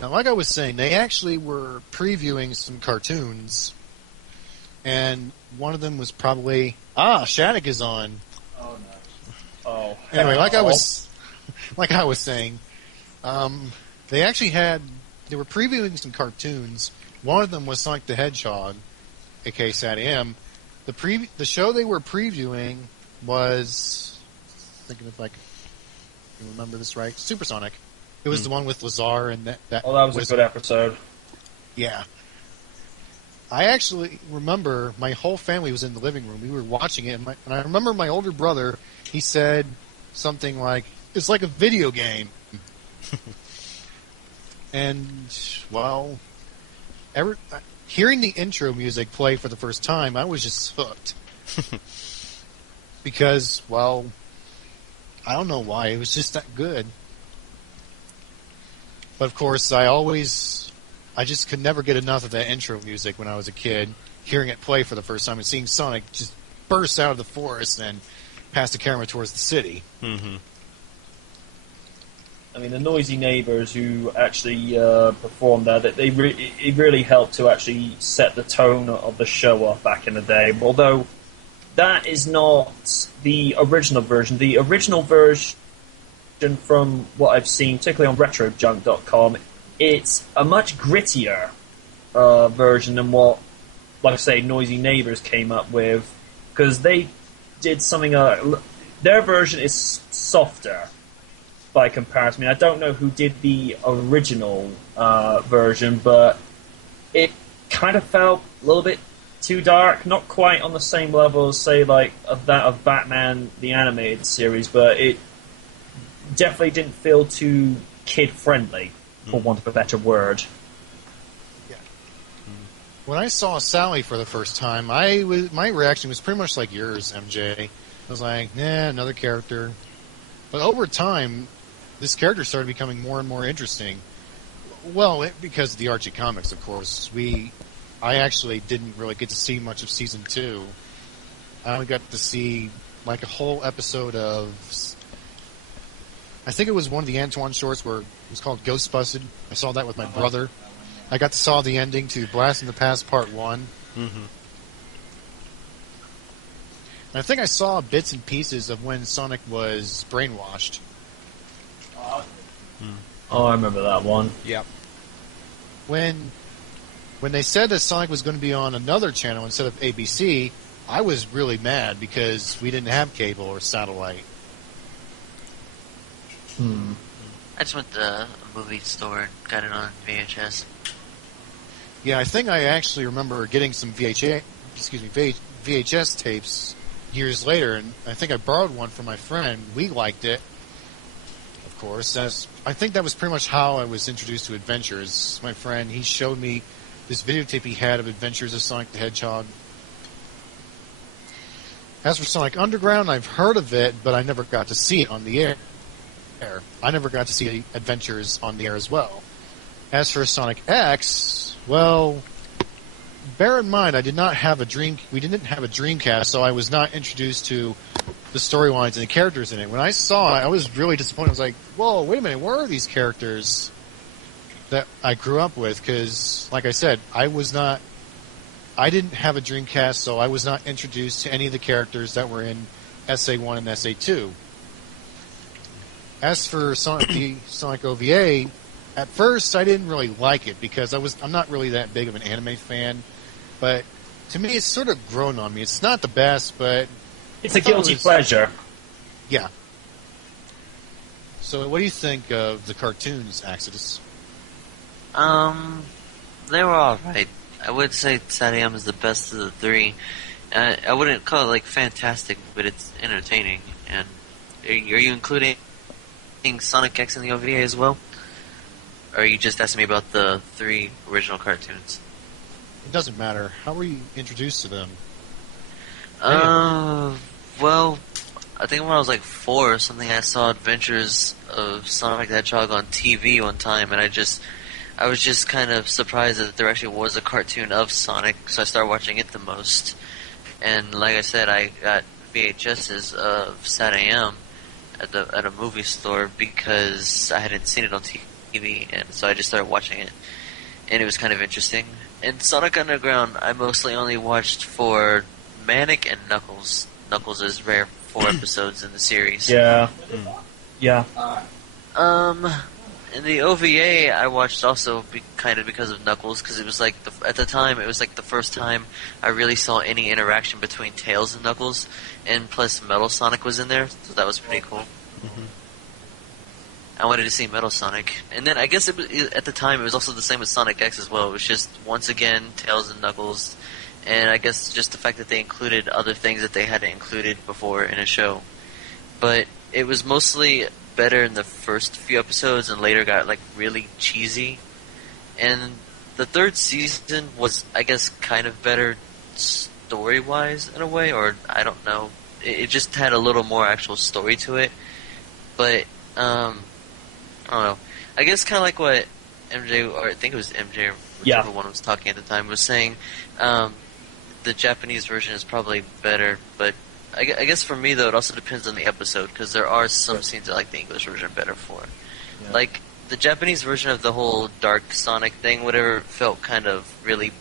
Now, like I was saying, they actually were previewing some cartoons, and one of them was probably Shattuck is on. Oh no. Oh Anyway, hell. like I was saying, they actually they were previewing some cartoons. One of them was Sonic the Hedgehog, aka SatAM. The show they were previewing was, thinking if I can remember this right, Supersonic. It was the one with Lazar and that Oh, that was a wizard. good episode. Yeah. I actually remember my whole family was in the living room. We were watching it, and I remember my older brother, he said something like, "It's like a video game." And, well, hearing the intro music play for the first time, I was just hooked. Because, well, I don't know why. It was just that good. But, of course, I just could never get enough of that intro music when I was a kid, hearing it play for the first time and seeing Sonic just burst out of the forest and pass the camera towards the city. Mm-hmm. I mean, the noisy neighbours who actually performed that, it really helped to actually set the tone of the show off back in the day. Although that is not the original version. The original version, from what I've seen, particularly on RetroJunk.com, it's a much grittier version than what, like I say, Noisy Neighbours came up with, because they did something. Their version is softer by comparison. I mean, I don't know who did the original version, but it kind of felt a little bit too dark. Not quite on the same level as, say, like that of Batman the Animated Series, but it definitely didn't feel too kid-friendly, for want of a better word. Yeah. When I saw Sally for the first time, my reaction was pretty much like yours, MJ. I was like, nah, another character. But over time, this character started becoming more and more interesting. Well, because of the Archie comics, of course. I actually didn't really get to see much of Season 2. I only got to see, like, a whole episode of... I think it was one of the Antoine shorts where it was called Ghost Busted. I saw that with my brother. I got to saw the ending to Blast in the Past Part 1. Mm-hmm. And I think I saw bits and pieces of when Sonic was brainwashed. Oh, I remember that one. Yep. When they said that Sonic was going to be on another channel instead of ABC, I was really mad because we didn't have cable or satellite. I just went to a movie store and got it on VHS. Yeah, I think I actually remember getting some VHS tapes years later, and I think I borrowed one from my friend. We liked it, of course. I think that was pretty much how I was introduced to Adventures. My friend, he showed me this videotape he had of Adventures of Sonic the Hedgehog. As for Sonic Underground, I've heard of it, but I never got to see it on the air. I never got to see Adventures on the air as well. As for Sonic X, well, bear in mind we didn't have a Dreamcast, so I was not introduced to the storylines and the characters in it. When I saw it, I was really disappointed. I was like, whoa, wait a minute, where are these characters that I grew up with? Because, like I said, I didn't have a Dreamcast, so I was not introduced to any of the characters that were in SA1 and SA2. As for Sonic OVA, at first I didn't really like it because I'm not really that big of an anime fan, but to me it's sort of grown on me. It's not the best, but It's a guilty pleasure. Yeah. So what do you think of the cartoons, Exodus? They were alright. I would say SatAM is the best of the three. I wouldn't call it like fantastic, but it's entertaining. And are you including Sonic X in the OVA as well? Or are you just asking me about the three original cartoons? It doesn't matter. How were you introduced to them? Well, I think when I was like 4 or something, I saw Adventures of Sonic the Hedgehog on TV one time, and I was just kind of surprised that there actually was a cartoon of Sonic, so I started watching it the most. And like I said, I got VHSs of SatAM at a movie store because I hadn't seen it on TV TV, and so I just started watching it, and it was kind of interesting. And Sonic Underground, I mostly only watched for Manic and Knuckles. Knuckles is rare 4 episodes in the series. Yeah. Yeah. And the OVA I watched also kind of because of Knuckles, because it was like at the time it was like the first time I really saw any interaction between Tails and Knuckles, and plus Metal Sonic was in there, so that was pretty cool. I wanted to see Metal Sonic, and then I guess at the time it was also the same with Sonic X as well. It was just once again Tails and Knuckles, and I guess just the fact that they included other things that they hadn't included before in a show. But it was mostly better in the first few episodes, and later got like really cheesy. And the third season was, I guess, kind of better story-wise in a way, or I don't know. It just had a little more actual story to it. But I don't know. I guess kind of like what MJ, or I think it was MJ, or whichever one was talking at the time, was saying. The Japanese version is probably better, but I guess for me, though, it also depends on the episode, because there are some scenes I like the English version better for. Yeah. Like, the Japanese version of the whole Dark Sonic thing, whatever, felt kind of really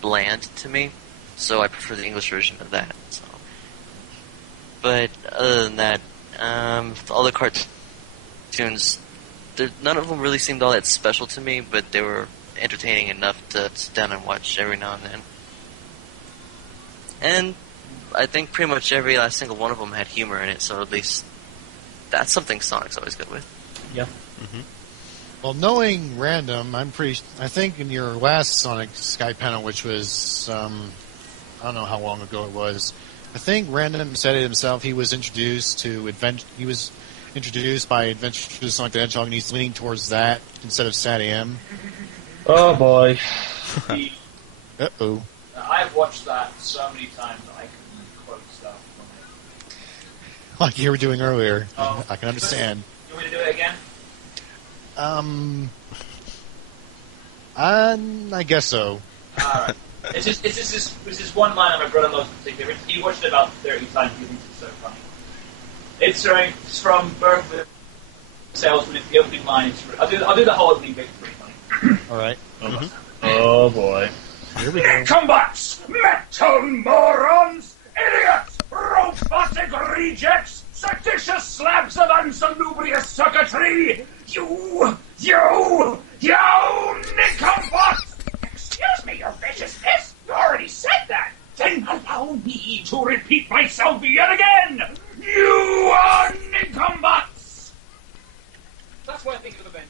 bland to me, so I prefer the English version of that. So. But other than that, all the cartoons, none of them really seemed all that special to me, but they were entertaining enough to sit down and watch every now and then. And I think pretty much every last single one of them had humor in it, so at least that's something Sonic's always good with. Yeah. Well, knowing Random, I think in your last Sonic Skype panel, which was, I don't know how long ago it was, I think Random said it himself. He was introduced by Adventures of Sonic the Hedgehog, and he's leaning towards that instead of SatAM. Oh boy. Uh-oh. I've watched that so many times that I can quote stuff from it. Like you were doing earlier. Oh. I can understand. You want me to do it again? I guess so. Alright. It's just this one line that my brother loves in particular. He watched it about 30 times. He thinks it's so funny. It's from Birth of the Salesman. It's the opening line. I'll do the whole opening bit. It's pretty funny. All right. Oh boy. Here we go. Combats! Metal morons! Idiots! Robotic rejects! Seditious slabs of unsalubrious circuitry! You nincompops! Excuse me, your viciousness! You already said that! Then allow me to repeat myself yet again! You are nincompops! That's what I think of the bench.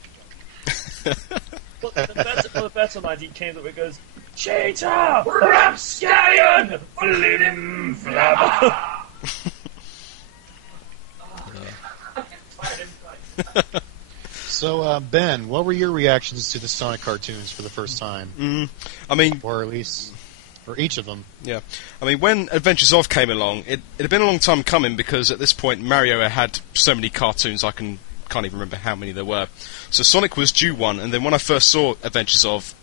Well, the better line, he came up and goes, Cheetah! Rapscallion! Flim flabber! So, Ben, what were your reactions to the Sonic cartoons for the first time? I mean... Or at least... for each of them. Yeah. I mean, when Adventures of came along, it had been a long time coming, because at this point Mario had so many cartoons I can't even remember how many there were. So Sonic was due one, and then when I first saw Adventures of,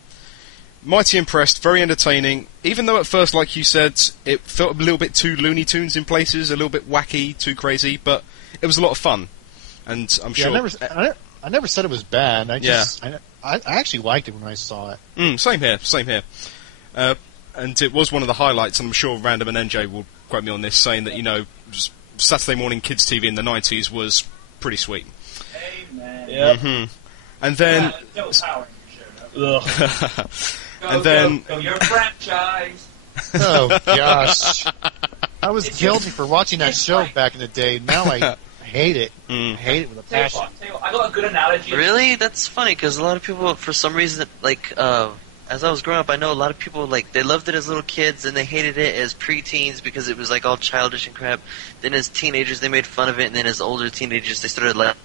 mighty impressed, very entertaining, even though at first, like you said, it felt a little bit too Looney Tunes in places, a little bit wacky, too crazy, but it was a lot of fun. And I'm sure... I never said it was bad. I actually liked it when I saw it. Same here. And it was one of the highlights, and I'm sure Random and NJ will quote me on this, saying that, Saturday morning kids TV in the 90s was pretty sweet. Amen. Yep. And then... Go your franchise! Oh, gosh. I was guilty for watching that show back in the day. Now I hate it. I hate it with a passion. I got a good analogy. Really? That's funny, because a lot of people, for some reason, as I was growing up, I know a lot of people, they loved it as little kids, and they hated it as preteens because it was, all childish and crap. Then as teenagers, they made fun of it, and then as older teenagers, they started like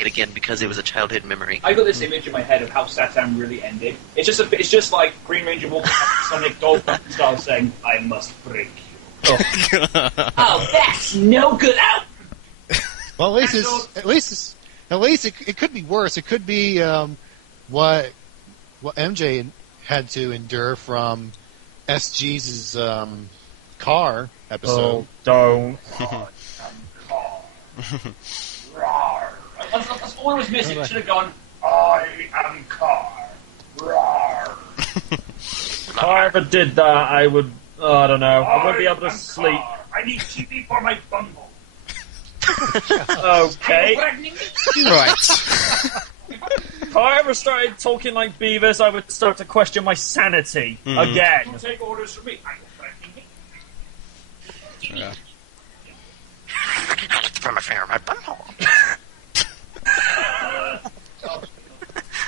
it again because it was a childhood memory. I got this image in my head of how SatAM really ended. It's just like Green Ranger walking up Sonic Gold style saying, "I must break you." Oh, that's no good. Out. Well, at least it could be worse. It could be what MJ had to endure from SG's car episode. Oh, don't. That's all I was missing. It should have gone, oh, am Car. Roar. If I ever did that, I would. Oh, I don't know. I wouldn't be able to am sleep. Car. I need TV for my bundle. Okay. Are you threatening me? Right. If I ever started talking like Beavis, I would start to question my sanity again. Don't take orders from me. Are you threatening me? Yeah.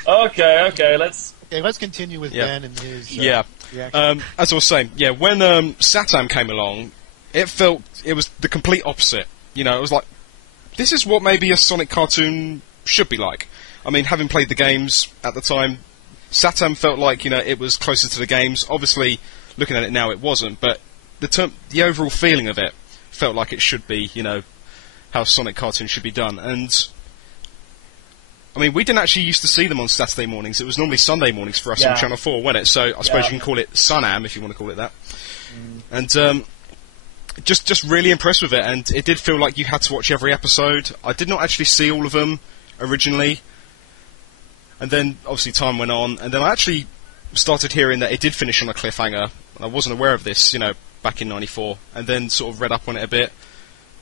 Okay, let's. Okay, let's continue with Yeah. Ben and his Yeah. As I was saying, yeah, when Satam came along, it was the complete opposite. You know, it was like, this is what maybe a Sonic cartoon should be like. I mean, having played the games at the time, Satam felt like, you know, it was closer to the games. Obviously, looking at it now, it wasn't, but the overall feeling of it felt like it should be, you know, how Sonic cartoons should be done. And I mean, we didn't actually used to see them on Saturday mornings. It was normally Sunday mornings for us on Channel 4, wasn't it? So I suppose you can call it Sunam if you want to call it that. And just really impressed with it. And it did feel like you had to watch every episode. I did not actually see all of them originally. And then, obviously, time went on. And then I actually started hearing that it did finish on a cliffhanger. I wasn't aware of this, you know, back in '94. And then sort of read up on it a bit.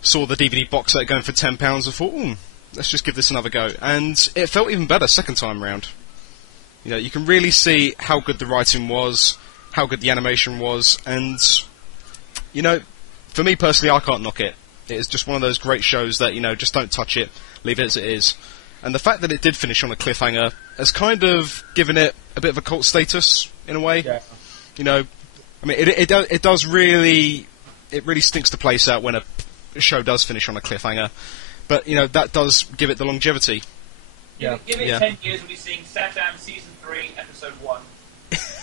Saw the DVD box set going for £10. I thought, let's just give this another go. And it felt even better second time round. You know, you can really see how good the writing was, how good the animation was, and, you know, for me personally, I can't knock it. It is just one of those great shows that, you know, just don't touch it, leave it as it is. And the fact that it did finish on a cliffhanger has kind of given it a bit of a cult status, in a way. Yeah. You know, I mean, it does really, it really stinks the place out when a show does finish on a cliffhanger. But, you know, that does give it the longevity. Yeah. Give it 10 years, we'll be seeing Satam Season 3, Episode 1.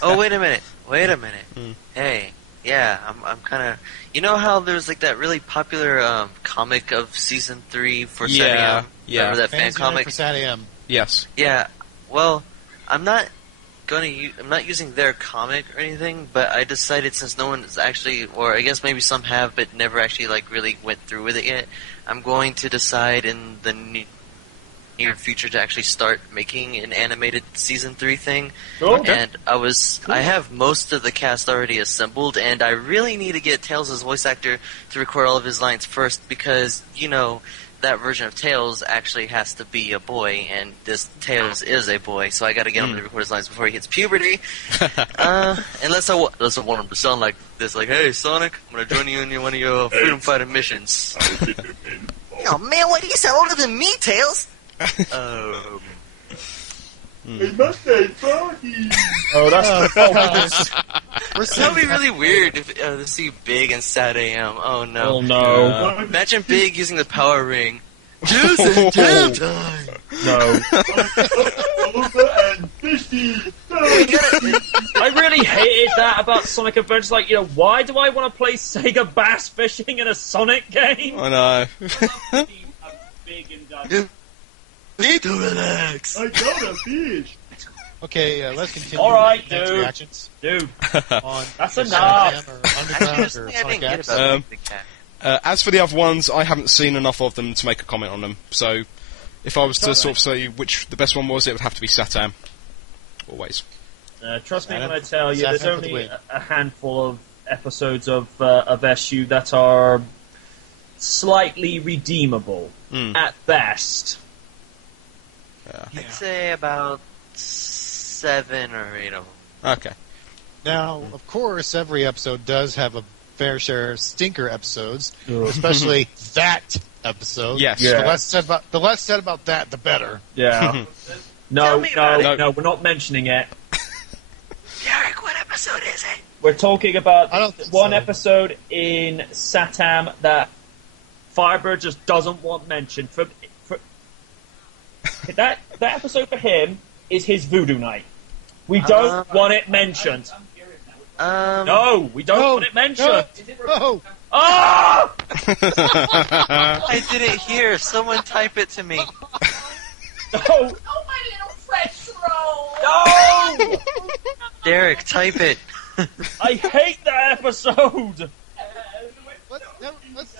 Oh, wait a minute. Hey, yeah, I'm kind of... You know how there's like that really popular comic of Season 3 for Yeah, SatAM? yeah. Remember that fan Fans comic? for SatAM. Yes. Yeah, well, I'm not using their comic or anything, but I decided since no one's actually, or I guess maybe some have, but never actually like really went through with it yet, I'm going to decide in the near future to actually start making an animated Season 3 thing. Okay. And I have most of the cast already assembled, and I really need to get Tails' voice actor to record all of his lines first because, you know, that version of Tails actually has to be a boy, and this Tails is a boy, so I gotta get him to record his lines before he hits puberty. Unless I want him to sound like this, like, hey, Sonic, I'm gonna join you in one of your freedom fighting missions. Oh man, why do you sound older than me, Tails? It must say Froggy. Oh, that's That would be really weird if to see Big and SatAM. Oh no. Oh no. Imagine Big using the power ring. Just in time. No. and Fishy. I really hated that about Sonic Adventures. Like, you know, why do I want to play Sega Bass Fishing in a Sonic game? I know. Big and done. Need to relax. I got a fish. Okay, let's continue. All right, with Ben's dude. reactions Dude, on that's the enough. SatAM or Underground or I Sonic didn't get X. about Big Cat. As for the other ones, I haven't seen enough of them to make a comment on them. So, if I was to sort of say which the best one was, it would have to be Satam. Always. Trust me when I Satam- tell you, there's Satam for the only win. a handful of episodes of SU that are slightly redeemable at best. I'd say about 7 or 8 of them. Okay. Now, of course, every episode does have a fair share of stinker episodes, especially that episode. Yes. Yeah. The less said about that, the better. Yeah. Tell me about it. No, we're not mentioning it. Derek, what episode is it? We're talking about I don't think one so. episode in Satam that Firebird just doesn't want mentioned. For that episode for him is his Voodoo Night. We don't want it mentioned. No, we don't want it mentioned. No! Ah! I didn't hear. Someone type it to me. No! Oh, my little French roll. No! Derek, type it. I hate that episode. Let's